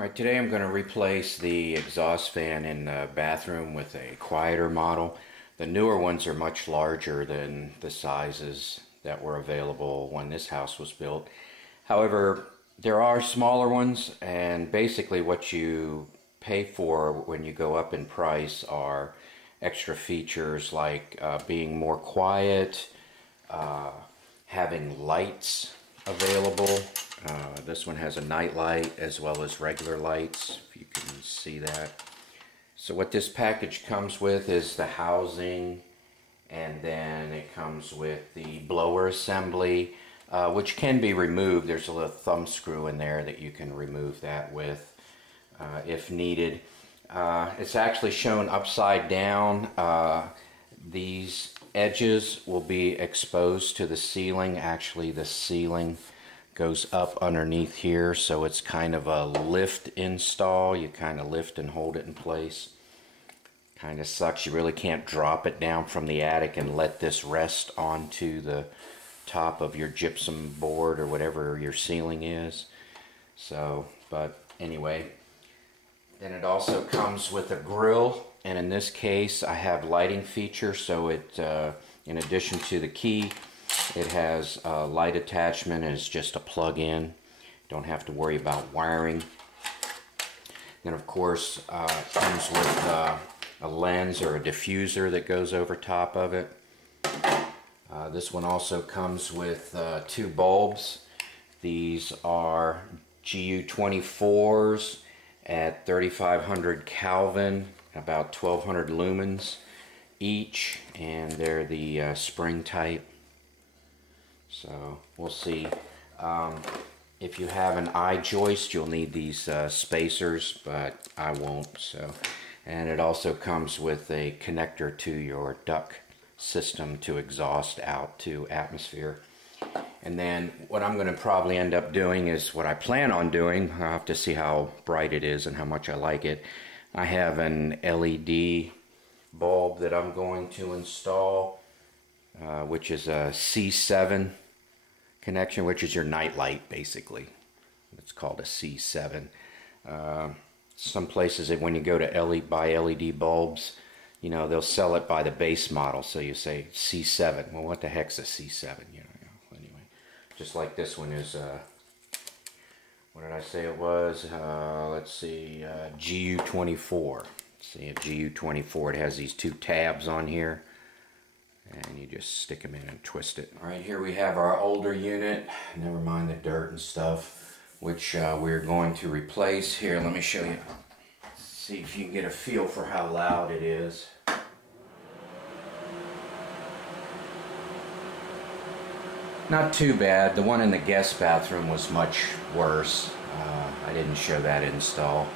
Alright, today I'm going to replace the exhaust fan in the bathroom with a quieter model. The newer ones are much larger than the sizes that were available when this house was built. However, there are smaller ones, and basically what you pay for when you go up in price are extra features like being more quiet, having lights available. This one has a night light as well as regular lights, if you can see that. So what this package comes with is the housing, and then it comes with the blower assembly, which can be removed. There's a little thumb screw in there that you can remove that with if needed. It's actually shown upside down. These edges will be exposed to the ceiling. Actually, the ceiling goes up underneath here, so it's kind of a lift install. You kind of lift and hold it in place. Kind of sucks. You really can't drop it down from the attic and let this rest onto the top of your gypsum board or whatever your ceiling is. So, but anyway, then it also comes with a grill, and in this case I have lighting feature, so it in addition to the key, it has a light attachment and it's just a plug-in. Don't have to worry about wiring. Then of course it comes with a lens or a diffuser that goes over top of it. This one also comes with two bulbs. These are GU24s at 3500 Kelvin, about 1200 lumens each, and they're the spring type. So we'll see. If you have an I-joist, you'll need these spacers, but I won't. So, and it also comes with a connector to your duct system to exhaust out to atmosphere. And then what I'm going to probably end up doing is what I plan on doing. I'll have to see how bright it is and how much I like it. I have an LED bulb that I'm going to install, which is a C7 connection, which is your night light basically. It's called a C7. Some places when you go to buy LED bulbs, you know, they'll sell it by the base model, so you say C7. Well, what the heck's a C7? You know, anyway, just like this one is what did I say it was? Let's see, GU24. See, a GU24, it has these two tabs on here, and you just stick them in and twist it. Alright, here we have our older unit, never mind the dirt and stuff, which we're going to replace. Here, let me show you. See if you can get a feel for how loud it is. Not too bad. The one in the guest bathroom was much worse. I didn't show that install.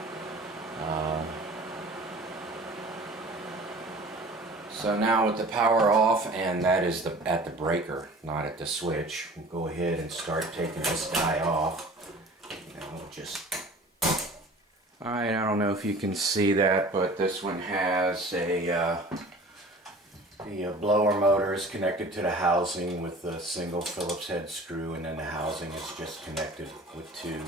So now with the power off, and that is at the breaker, not at the switch, we'll go ahead and start taking this guy off. And we'll just... Alright, I don't know if you can see that, but this one has the blower motor is connected to the housing with a single Phillips head screw, and then the housing is just connected with two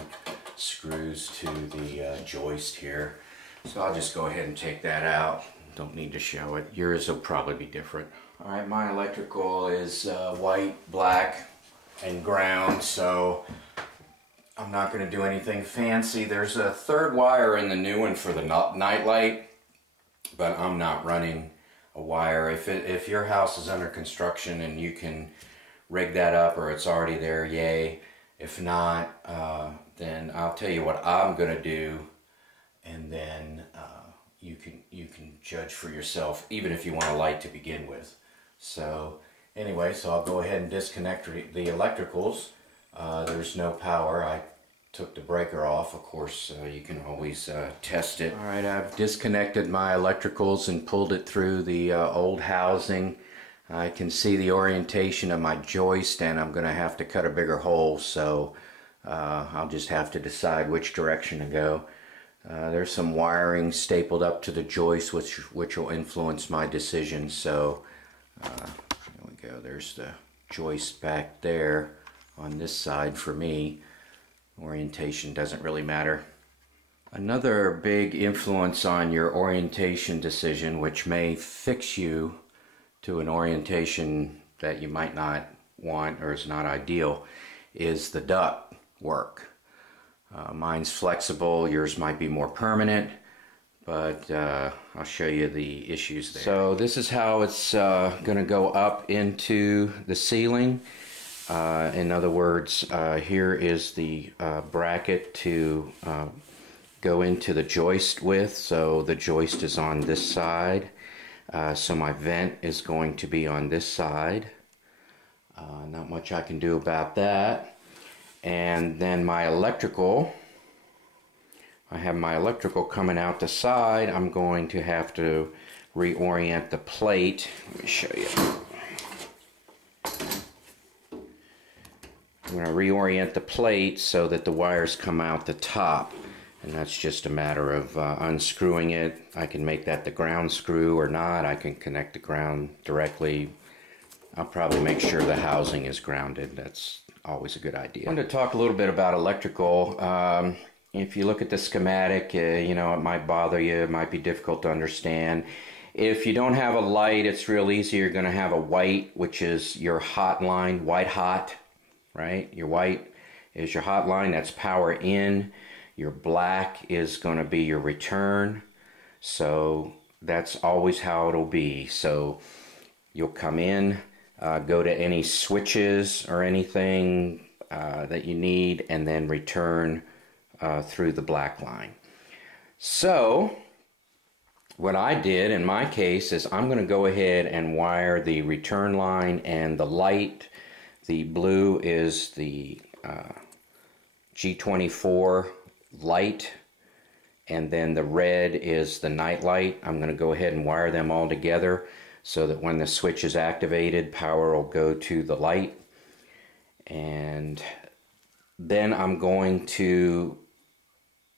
screws to the joist here. So I'll just go ahead and take that out. Don't need to show it. Yours will probably be different. Alright, my electrical is white, black, and ground, so I'm not going to do anything fancy. There's a third wire in the new one for the night light, but I'm not running a wire. If your house is under construction and you can rig that up, or it's already there, yay. If not, then I'll tell you what I'm going to do, and then you can judge for yourself, even if you want a light to begin with. So anyway, so I'll go ahead and disconnect the electricals. There's no power. I took the breaker off. Of course, you can always test it. Alright, I've disconnected my electricals and pulled it through the old housing. I can see the orientation of my joist, and I'm going to have to cut a bigger hole, so I'll just have to decide which direction to go. There's some wiring stapled up to the joist which will influence my decision. So there we go. There's the joist back there on this side for me. Orientation doesn't really matter. Another big influence on your orientation decision, which may fix you to an orientation that you might not want or is not ideal, is the duct work. Mine's flexible, yours might be more permanent, but I'll show you the issues there. So this is how it's going to go up into the ceiling. In other words, here is the bracket to go into the joist with. So the joist is on this side. So my vent is going to be on this side. Not much I can do about that. And then my electrical, I have my electrical coming out the side. I'm going to have to reorient the plate. Let me show you. I'm going to reorient the plate so that the wires come out the top. And that's just a matter of unscrewing it. I can make that the ground screw or not. I can connect the ground directly. I'll probably make sure the housing is grounded. That's always a good idea. I wanted to talk a little bit about electrical. If you look at the schematic, you know, it might bother you. It might be difficult to understand. If you don't have a light, it's real easy. You're going to have a white, which is your hot line, white hot, right? Your white is your hot line. That's power in. Your black is going to be your return. So that's always how it'll be. So you'll come in, go to any switches or anything that you need, and then return through the black line. So what I did in my case is I'm going to go ahead and wire the return line and the light. The blue is the G24 light, and then the red is the night light. I'm going to go ahead and wire them all together so that when the switch is activated, power will go to the light. And then I'm going to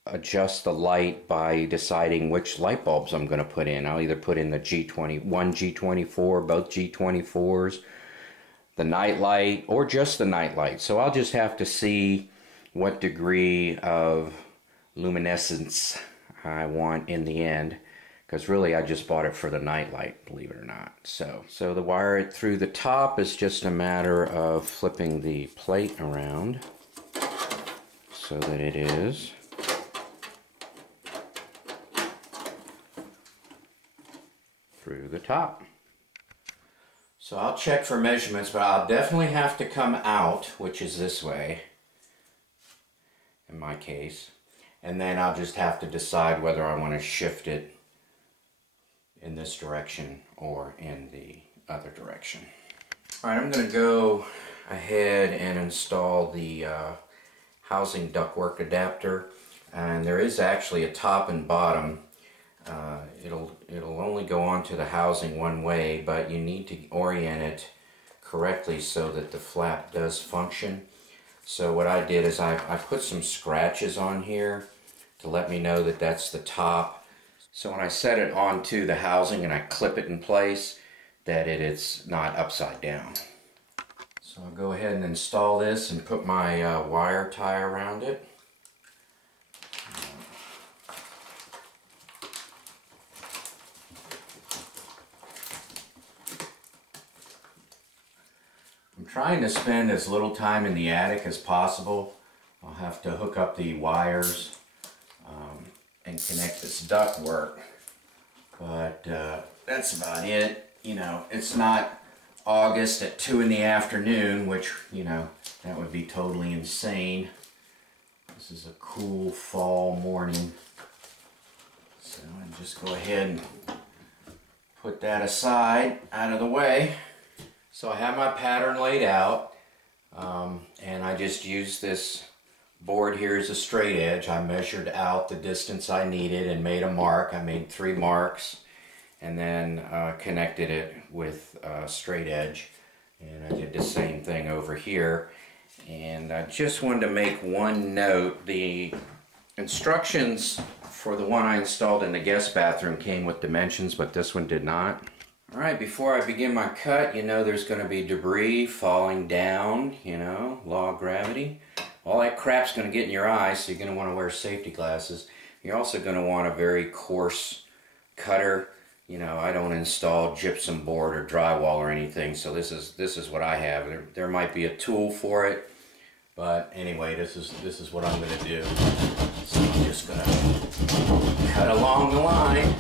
adjust the light by deciding which light bulbs I'm going to put in. I'll either put in the one G24, both G24s, the night light, or just the night light. So I'll just have to see what degree of luminescence I want in the end, because really I just bought it for the night light, believe it or not. So the wire through the top is just a matter of flipping the plate around so that it is through the top. So I'll check for measurements, but I'll definitely have to come out, which is this way in my case, and then I'll just have to decide whether I want to shift it in this direction or in the other direction. Alright, I'm going to go ahead and install the housing ductwork adapter, and there is actually a top and bottom. It'll only go onto the housing one way, but you need to orient it correctly so that the flap does function. So what I did is I put some scratches on here to let me know that that's the top. So when I set it onto the housing and I clip it in place, that it's not upside down. So I'll go ahead and install this and put my wire tie around it. I'm trying to spend as little time in the attic as possible. I'll have to hook up the wires and connect this ductwork, but that's about it. You know, it's not August at 2 in the afternoon, which, you know, that would be totally insane. This is a cool fall morning. So I'll just go ahead and put that aside, out of the way. So I have my pattern laid out, and I just used this board here as a straight edge. I measured out the distance I needed and made a mark. I made 3 marks and then connected it with a straight edge. And I did the same thing over here. And I just wanted to make one note. The instructions for the one I installed in the guest bathroom came with dimensions, but this one did not. Alright, before I begin my cut, you know there's going to be debris falling down, you know, law of gravity. All that crap's going to get in your eyes, so you're going to want to wear safety glasses. You're also going to want a very coarse cutter. You know, I don't install gypsum board or drywall or anything, so this is what I have. There might be a tool for it, but anyway, this is what I'm going to do. So I'm just going to cut along the line.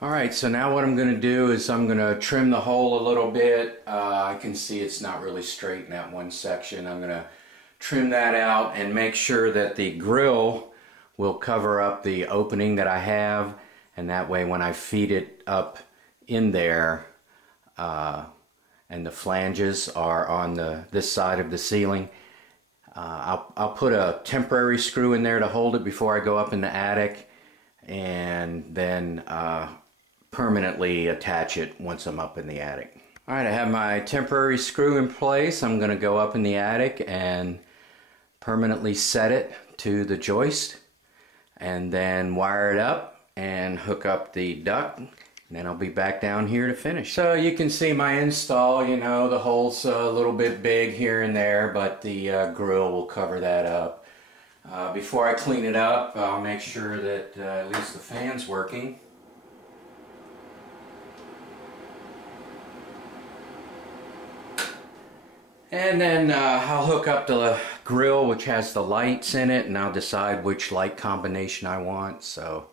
Alright, so now what I'm going to do is I'm going to trim the hole a little bit. I can see it's not really straight in that one section. I'm going to trim that out and make sure that the grill will cover up the opening that I have, and that way when I feed it up in there and the flanges are on this side of the ceiling, I'll put a temporary screw in there to hold it before I go up in the attic, and then permanently attach it once I'm up in the attic. Alright, I have my temporary screw in place. I'm going to go up in the attic and permanently set it to the joist, and then wire it up and hook up the duct, and then I'll be back down here to finish. So you can see my install, you know, the hole's a little bit big here and there, but the grill will cover that up. Before I clean it up, I'll make sure that at least the fan's working. And then I'll hook up the grill, which has the lights in it, and I'll decide which light combination I want. So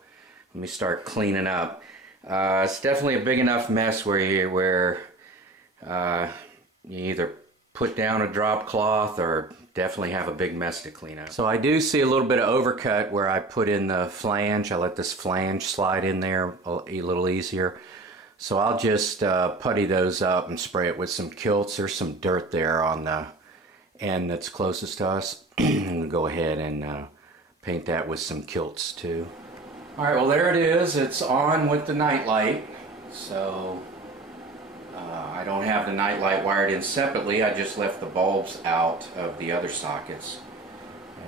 let me start cleaning up. It's definitely a big enough mess where you either put down a drop cloth or definitely have a big mess to clean up. So I do see a little bit of overcut where I put in the flange. I let this flange slide in there a little easier. So I'll just putty those up and spray it with some Kilts. There's some dirt there on the end that's closest to us. I'm going to go ahead and paint that with some Kilts too. Alright, well there it is. It's on with the night light. So I don't have the night light wired in separately. I just left the bulbs out of the other sockets.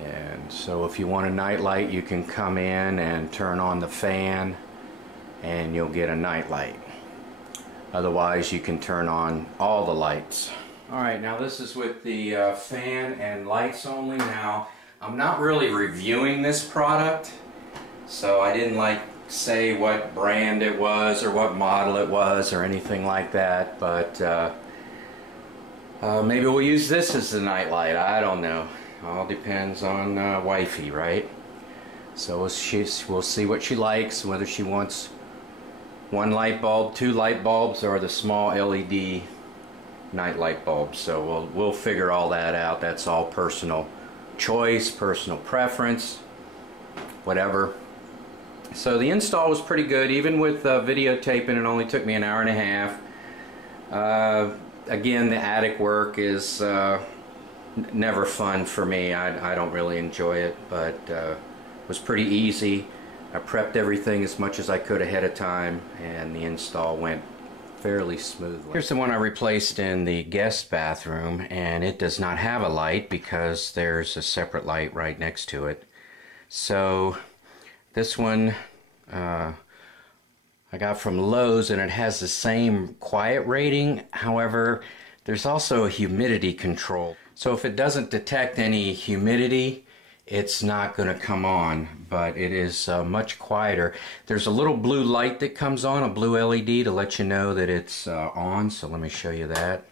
And so if you want a night light, you can come in and turn on the fan and you'll get a night light. Otherwise, you can turn on all the lights. Alright, now this is with the fan and lights only. Now, I'm not really reviewing this product, so I didn't say what brand it was or what model it was or anything like that, but maybe we'll use this as the night light. I don't know. All depends on wifey, right? So we'll see what she likes, whether she wants one light bulb, two light bulbs, or the small LED night light bulbs. So we'll figure all that out. That's all personal choice, personal preference, whatever. So the install was pretty good. Even with videotaping, it only took me an hour and a half. Again, the attic work is never fun for me. I don't really enjoy it, but it was pretty easy. I prepped everything as much as I could ahead of time, and the install went fairly smoothly. Here's the one I replaced in the guest bathroom, and it does not have a light because there's a separate light right next to it. So this one I got from Lowe's, and it has the same quiet rating. However, there's also a humidity control. So if it doesn't detect any humidity, it's not going to come on, but it is much quieter. There's a little blue light that comes on, a blue LED, to let you know that it's on, so let me show you that.